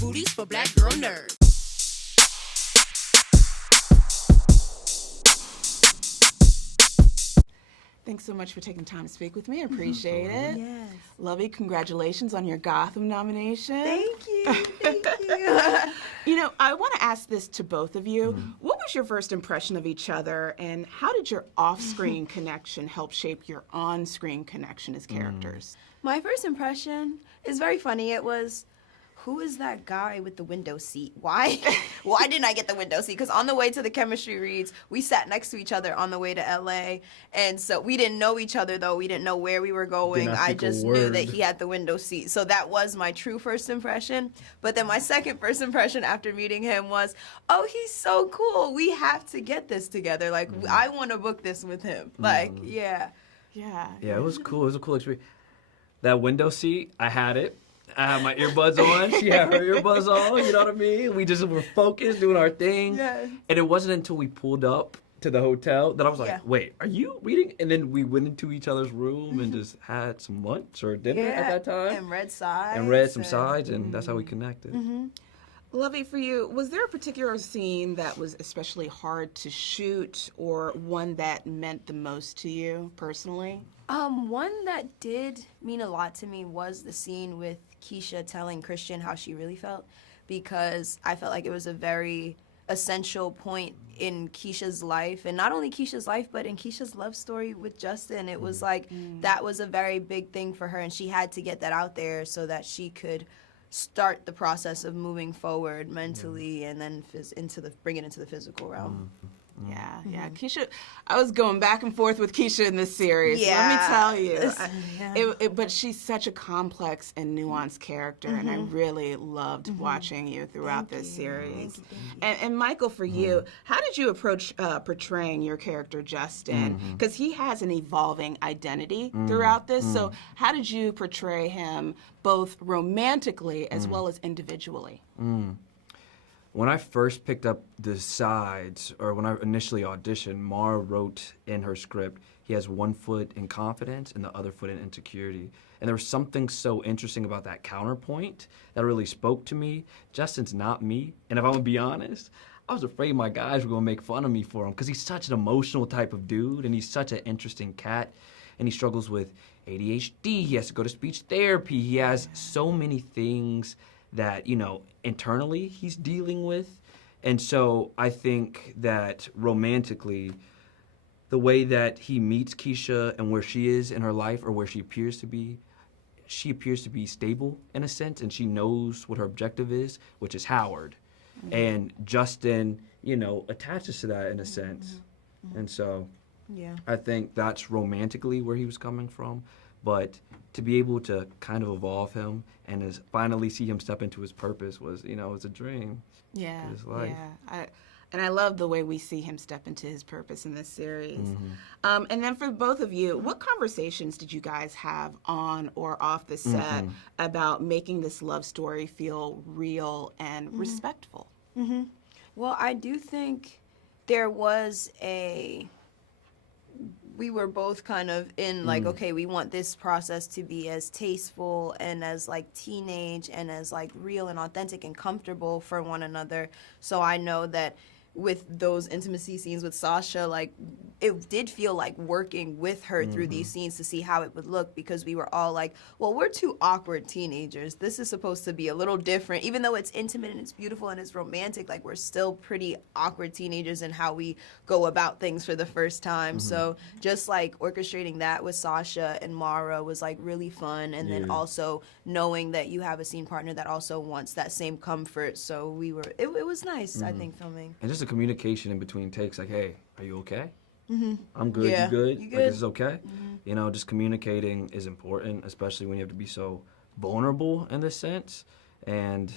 booties for black girl nerds. Thanks so much for taking time to speak with me. I appreciate it. Yes. Lovie, congratulations on your Gotham nomination. Thank you. Thank you. You know, I want to ask this to both of you. What was your first impression of each other, and how did your off-screen connection help shape your on-screen connection as characters? My first impression is very funny. It was, who is that guy with the window seat? Why didn't I get the window seat? Because on the way to the chemistry reads, we sat next to each other on the way to LA. And so we didn't know each other, though. We didn't know where we were going. I just knew that he had the window seat. So that was my true first impression. But then my second first impression after meeting him was, oh, he's so cool. We have to get this together. Like, I want to book this with him. Like, yeah. Yeah. Yeah, it was cool. It was a cool experience. That window seat, I had it. I had my earbuds on. She had her earbuds on. You know what I mean? We just were focused, doing our thing. Yeah. And it wasn't until we pulled up to the hotel that I was like, Yeah. wait, are you reading? And then we went into each other's room and just had some lunch or dinner at that time. And read sides. And read some sides, and that's how we connected. Lovie, for you, was there a particular scene that was especially hard to shoot or one that meant the most to you personally? One that did mean a lot to me was the scene with Keisha telling Christian how she really felt, because I felt like it was a very essential point in Keisha's life, and not only Keisha's life, but in Keisha's love story with Justin. It was like that was a very big thing for her, and she had to get that out there so that she could start the process of moving forward mentally and then bring it into the physical realm. Yeah. Keisha, I was going back and forth with Keisha in this series. Let me tell you. But she's such a complex and nuanced character, and I really loved watching you throughout this series. And Michael, for you, how did you approach portraying your character, Justin? Because he has an evolving identity throughout this. So how did you portray him both romantically as well as individually? When I first picked up the sides, or when I initially auditioned, Mara wrote in her script, he has one foot in confidence and the other foot in insecurity. And there was something so interesting about that counterpoint that really spoke to me. Justin's not me, and if I'm gonna be honest, I was afraid my guys were gonna make fun of me for him, because he's such an emotional type of dude, and he's such an interesting cat, and he struggles with ADHD, he has to go to speech therapy, he has so many things that, you know, internally he's dealing with. And so I think that romantically, the way that he meets Keisha and where she is in her life, or where she appears to be stable in a sense, and she knows what her objective is, which is Howard. And Justin, you know, attaches to that in a sense. And so I think that's romantically where he was coming from. But to be able to kind of evolve him and finally see him step into his purpose was, you know, it was a dream. Yeah, His life. And I love the way we see him step into his purpose in this series. And then for both of you, what conversations did you guys have on or off the set about making this love story feel real and respectful? Well, I do think there was we were both kind of in like, okay, we want this process to be as tasteful and as like teenage and as like real and authentic and comfortable for one another. So I know that with those intimacy scenes with Sasha, like it did feel like working with her through these scenes to see how it would look, because we were all like, well, we're two awkward teenagers. This is supposed to be a little different. Even though it's intimate and it's beautiful and it's romantic, like we're still pretty awkward teenagers in how we go about things for the first time. So just like orchestrating that with Sasha and Mara was like really fun. And then also knowing that you have a scene partner that also wants that same comfort. So it was nice, I think, filming. And just the communication in between takes, like, hey, are you okay? I'm good, Yeah. you good? You Like, good? is this okay? You know, just communicating is important, especially when you have to be so vulnerable in this sense. And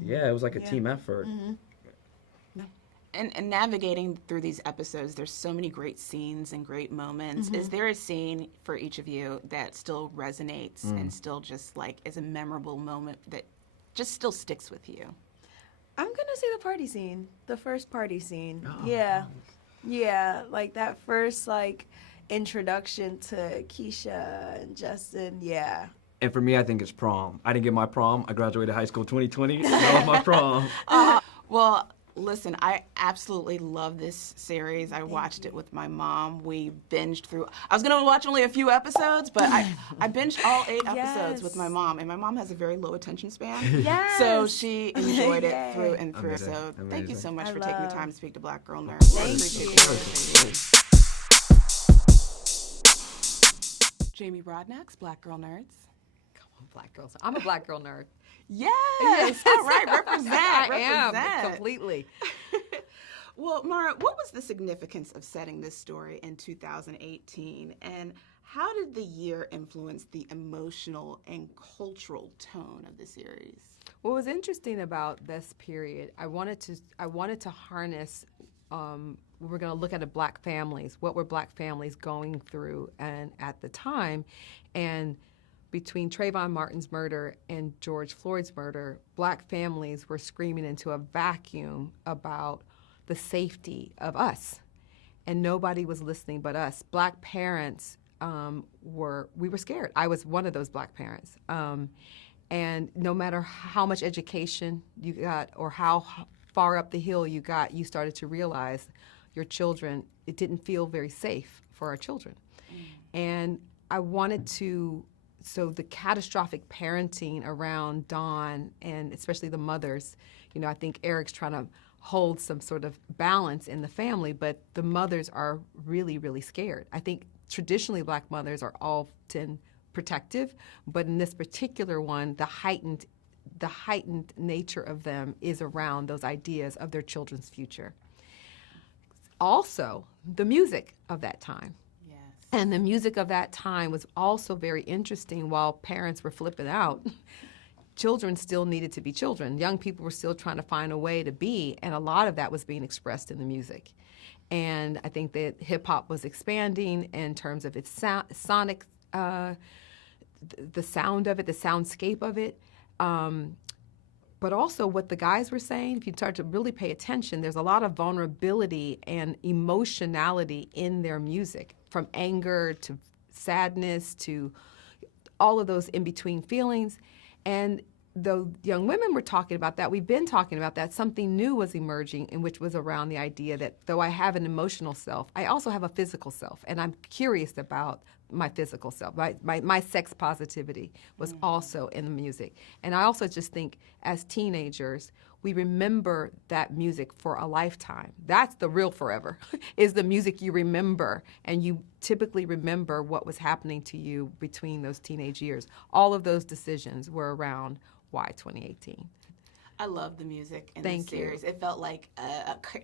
yeah, it was like a team effort. And navigating through these episodes, there's so many great scenes and great moments. Is there a scene for each of you that still resonates and still just like is a memorable moment that just still sticks with you? I'm gonna say the party scene, the first party scene. Oh, Yeah, like that first like introduction to Keisha and Justin. Yeah. And for me, I think it's prom. I didn't get my prom. I graduated high school 2020. That was my prom. Well, listen, I absolutely love this series. I watched it with my mom. We binged through. I was going to watch only a few episodes, but I binged all 8 episodes with my mom. And my mom has a very low attention span. Yes. So she enjoyed it through and through. Amazing. So Amazing. thank you so much for taking the time to speak to Black Girl Nerd. Thank you. Jamie Broadnax, Black Girl Nerds. Come on, Black girls. I'm a Black girl nerd. Yes. All right. Represent. I represent. am completely. Well, Mara, what was the significance of setting this story in 2018, and how did the year influence the emotional and cultural tone of the series? What was interesting about this period, I wanted to harness. We're going to look at Black families. What were Black families going through, and at the time, and between Trayvon Martin's murder and George Floyd's murder, Black families were screaming into a vacuum about the safety of us, and nobody was listening but us. Black parents were scared. I was one of those Black parents, and no matter how much education you got or how far up the hill you got, you started to realize your children, it didn't feel very safe for our children. And I wanted to, so the catastrophic parenting around Dawn, and especially the mothers, I think Eric's trying to hold some sort of balance in the family, but the mothers are really, really scared. I think traditionally Black mothers are often protective, but in this particular one, the heightened nature of them is around those ideas of their children's future. Also, the music of that time. Yes. And the music of that time was also very interesting. While parents were flipping out, children still needed to be children. Young people were still trying to find a way to be, and a lot of that was being expressed in the music. And I think that hip-hop was expanding in terms of its sonic, the sound of it, the soundscape of it. But also what the guys were saying, if you start to really pay attention, there's a lot of vulnerability and emotionality in their music, from anger to sadness to all of those in-between feelings. And the young women were talking about that. We've been talking about that. Something new was emerging, in which was around the idea that though I have an emotional self, I also have a physical self, and I'm curious about my physical self. My sex positivity was also in the music. And I also just think as teenagers, we remember that music for a lifetime. That's the real forever, is the music you remember. And you typically remember what was happening to you between those teenage years. All of those decisions were around why 2018. I love the music in Thank this series. you. It felt like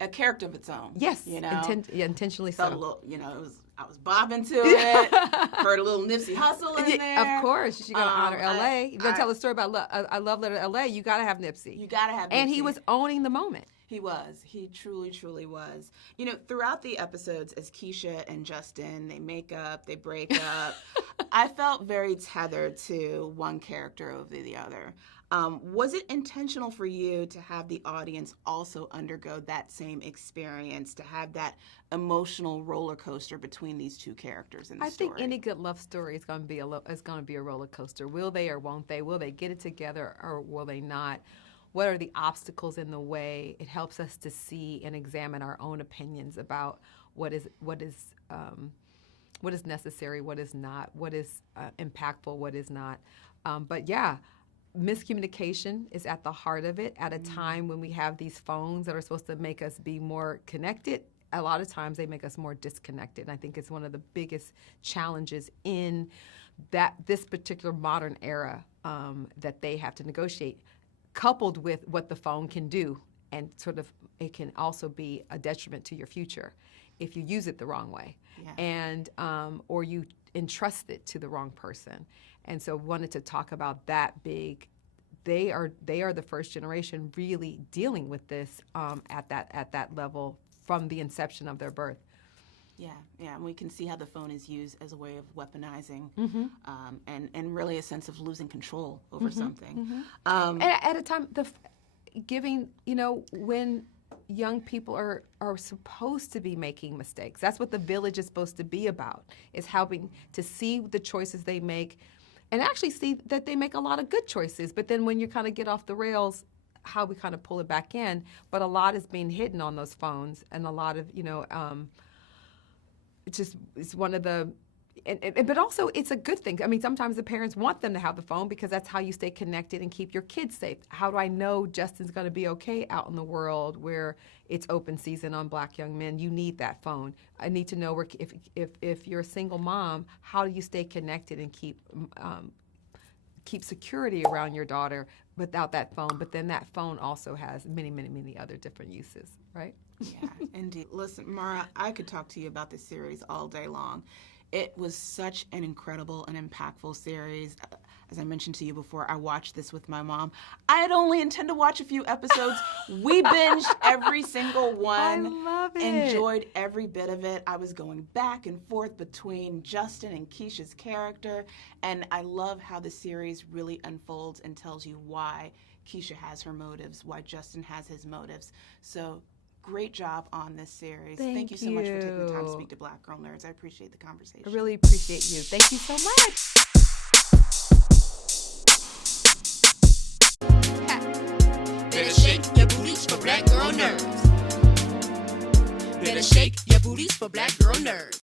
a character of its own. Yes, intentionally so. Felt a little, I was bobbing to it. Heard a little Nipsey Hussle in there. Of course, you got to honor L.A. You're going to tell a story about I Love Letter to L.A., you got to have Nipsey. You got to have Nipsey. And he was owning the moment. He was. He truly, truly was. Throughout the episodes, as Keisha and Justin, they make up, they break up, I felt very tethered to one character over the other. Was it intentional for you to have the audience also undergo that same experience, to have that emotional roller coaster between these two characters in the story? I think any good love story is going to be a roller coaster. Will they or won't they? Will they get it together or will they not? What are the obstacles in the way? It helps us to see and examine our own opinions about what is necessary, what is not, what is impactful, what is not. But yeah, miscommunication is at the heart of it. At a time when we have these phones that are supposed to make us be more connected, a lot of times they make us more disconnected. And I think it's one of the biggest challenges in this particular modern era that they have to negotiate, coupled with what the phone can do. And sort of it can also be a detriment to your future if you use it the wrong way, and or you entrust it to the wrong person. And so wanted to talk about that big. They are the first generation really dealing with this at that level from the inception of their birth. Yeah, and we can see how the phone is used as a way of weaponizing, and really a sense of losing control over something. At a time, when young people are supposed to be making mistakes. That's what the village is supposed to be about, is helping to see the choices they make, and actually see that they make a lot of good choices. But then when you kind of get off the rails, how we kind of pull it back in. But a lot is being hidden on those phones, and a lot of, it's one of the, but also it's a good thing. I mean, sometimes the parents want them to have the phone because that's how you stay connected and keep your kids safe. How do I know Justin's going to be okay out in the world where it's open season on black young men? You need that phone. I need to know where, if you're a single mom, how do you stay connected and keep security around your daughter without that phone? But then that phone also has many, many, many other different uses, right? Yeah, indeed. Listen, Mara, I could talk to you about this series all day long. It was such an incredible and impactful series. As I mentioned to you before, I watched this with my mom. I had only intended to watch a few episodes. We binged every single one. I love it. Enjoyed every bit of it. I was going back and forth between Justin and Keisha's character, and I love how the series really unfolds and tells you why Keisha has her motives, why Justin has his motives. So great job on this series. Thank you so much for taking the time to speak to Black Girl Nerds. I appreciate the conversation. I really appreciate you. Thank you so much. Better shake your booties for Black Girl Nerds. Better shake your booties for Black Girl Nerds.